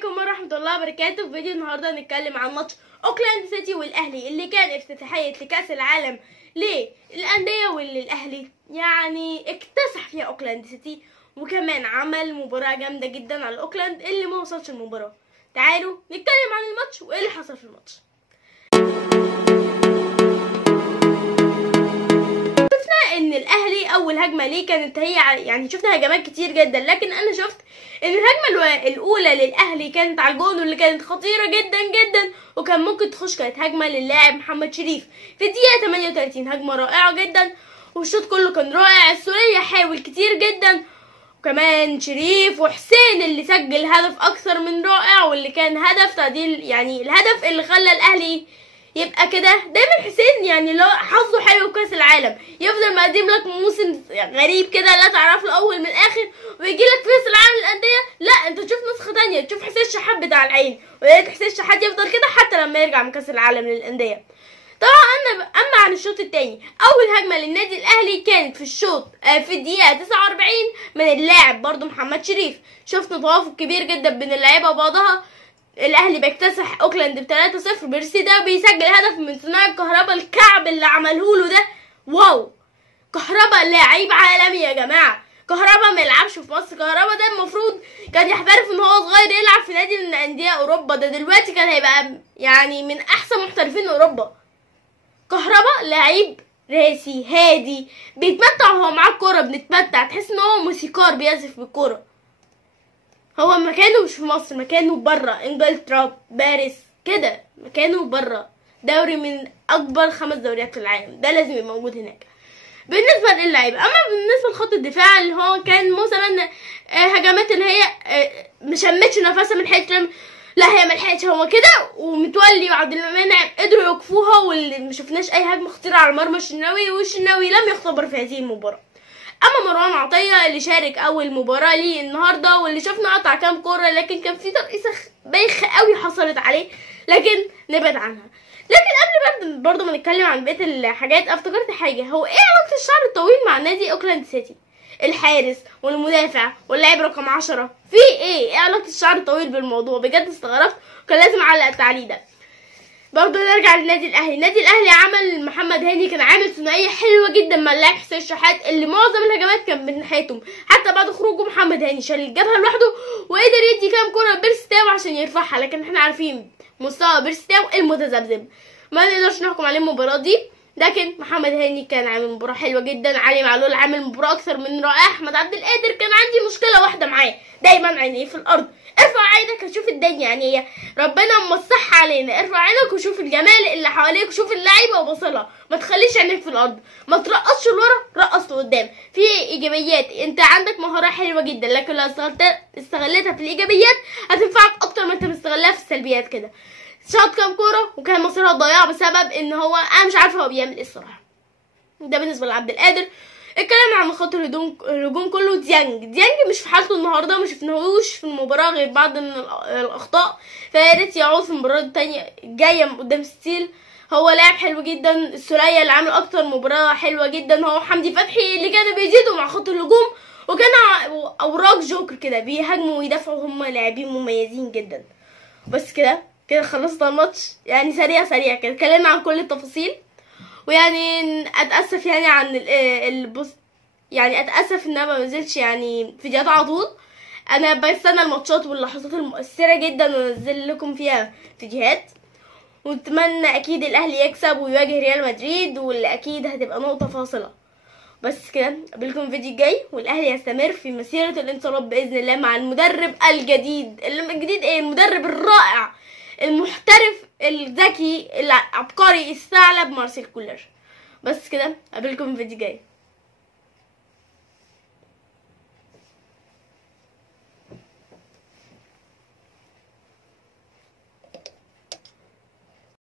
عليكم ورحمة الله وبركاته. في فيديو النهاردة هنتكلم عن ماتش اوكلاند سيتي والاهلي اللي كان افتتاحية لكأس العالم للأندية، واللي الاهلي يعني اكتسح فيها اوكلاند سيتي، وكمان عمل مباراة جامدة جدا على اوكلاند اللي ما وصلش المباراة. تعالوا نتكلم عن الماتش وايه اللي حصل في الماتش. ان الاهلي اول هجمه ليه كانت هي يعني شفنا هجمات كتير جدا، لكن انا شفت ان الهجمه الاولى للاهلي كانت على الجون واللي كانت خطيره جدا جدا وكان ممكن تخش. كانت هجمه للاعب محمد شريف في الدقيقه 38، هجمه رائعه جدا والشوط كله كان رائع. السولية حاول كتير جدا، وكمان شريف وحسين اللي سجل هدف اكثر من رائع، واللي كان هدف تعديل، يعني الهدف اللي خلى الاهلي يبقى كده. دايما حسين يعني لو حظه حلو في كاس العالم يفضل مقدم لك موسم غريب كده لا تعرف له اول من اخر، ويجي لك في كاس العالم للانديه لا انت تشوف نسخه تانية، تشوف حسين شحات بتاع العين، ويا حسين شحات يفضل كده حتى لما يرجع من كاس العالم للانديه. طبعا اما عن الشوط الثاني، اول هجمه للنادي الاهلي كانت في الشوط في الدقيقه 49 من اللاعب برضو محمد شريف. شفنا توافق كبير جدا بين اللعيبه وبعضها. الاهلي بيكتسح اوكلاند ب 3-0. بيرسي ده بيسجل هدف من صناعة كهربا، الكعب اللي عملهوله ده واو. كهربا لعيب عالمي يا جماعه. كهربا ما يلعبش في مصر، كهربا ده المفروض كان يحترف ان هو صغير يلعب في نادي من انديه اوروبا، ده دلوقتي كان هيبقى يعني من احسن محترفين اوروبا. كهربا لعيب راسي هادي بيتمتع وهو معاه الكوره، بنتمتع، تحس ان هو موسيقار بيعزف بالكوره. هو مكانه مش في مصر، مكانه بره، انجلترا، باريس كده، مكانه بره، دوري من اكبر 5 دوريات في العالم، ده لازم يبقى موجود هناك. بالنسبه للعيبه، اما بالنسبه لخط الدفاع اللي هو كان مثلا هجمات اللي هي مشمتش نفسها من حته، لا هي ملحقتش، هو كده ومتولي وعبد المنعم قدروا يوقفوها، واللي ما شفناش اي هجمه خطيره على مرمى الشناوي، والشناوي لم يختبر في هذه المباراه. اما مروان عطيه اللي شارك اول مباراه ليه النهارده، واللي شفنا قطع كام كوره، لكن كان في ترقيصه بايخه قوي حصلت عليه، لكن نبعد عنها. لكن قبل برضه ما نتكلم عن بقيه الحاجات، افتكرت حاجه، هو ايه علاقه الشعر الطويل مع نادي اوكلاند سيتي؟ الحارس والمدافع واللاعب رقم 10 في ايه علاقه الشعر الطويل بالموضوع؟ بجد استغربت وكان لازم اعلق التعليق ده. برضه نرجع للنادي الاهلي. النادي الاهلي عمل محمد هاني كان عامل ثنائيه حلوه جدا مع اللاعب حسين شحات، اللي معظم الهجمات كان من ناحيتهم، حتى بعد خروجه محمد هاني شال الجبهه لوحده وقدر يدي كام كوره لبيرسي تاو عشان يرفعها، لكن احنا عارفين مستوى بيرسي تاو المتذبذب، ما نقدرش نحكم عليه المباراه دي. لكن محمد هاني كان عامل مباراه حلوه جدا، علي معلول عامل مباراه اكثر من رائعه، احمد عبد القادر كان عندي مشكله واحده معاه، دايما عينيه في الارض. ارفع عينك وشوف الدنيا، يعني هي ربنا مصحها علينا، ارفع عينك وشوف الجمال اللي حواليك وشوف اللعيبه وبصلها، ما تخليش عينيك في الارض، ما ترقصش لورا، رقص لقدام. في ايجابيات، انت عندك مهاره حلوه جدا، لكن لو استغلتها في الايجابيات هتنفعك اكتر ما انت مستغلها في السلبيات كده. شاط كام كوره وكان مصيرها ضياع بسبب ان هو انا مش عارفه هو بيعمل ايه الصراحه. ده بالنسبه لعبد القادر. الكلام عن خط الهجوم كله، ديانج مش في حالته النهارده، ما شفناهوش في المباراه غير بعض من الاخطاء، فيا ريت يعود في المباراه الثانيه الجايه قدام ستيل. هو لاعب حلو جدا. السولية اللي عامل اكتر مباراه حلوه جدا، هو حمدي فتحي اللي كانوا بيزيدوا مع خط الهجوم، وكان اوراق جوكر كده بيهاجموا ويدافعوا، هم لاعبين مميزين جدا. بس كده خلصنا الماتش، يعني سريع كده اتكلمنا عن كل التفاصيل، ويعني اتاسف يعني عن يعني اتاسف ان انا ما بنزلش يعني فيديوهات على طول. انا بستنى الماتشات واللحظات المؤثره جدا وانزل لكم فيها فيديوهات، واتمنى اكيد الاهلي يكسب ويواجه ريال مدريد، واللي اكيد هتبقى نقطه فاصله. بس كده قابلكم الفيديو الجاي، والاهلي يستمر في مسيره الانتصارات باذن الله مع المدرب الجديد. المدرب الرائع المحترف الذكي العبقري الثعلب مارسيل كولر. بس كده قابلكم الفيديو الجاي.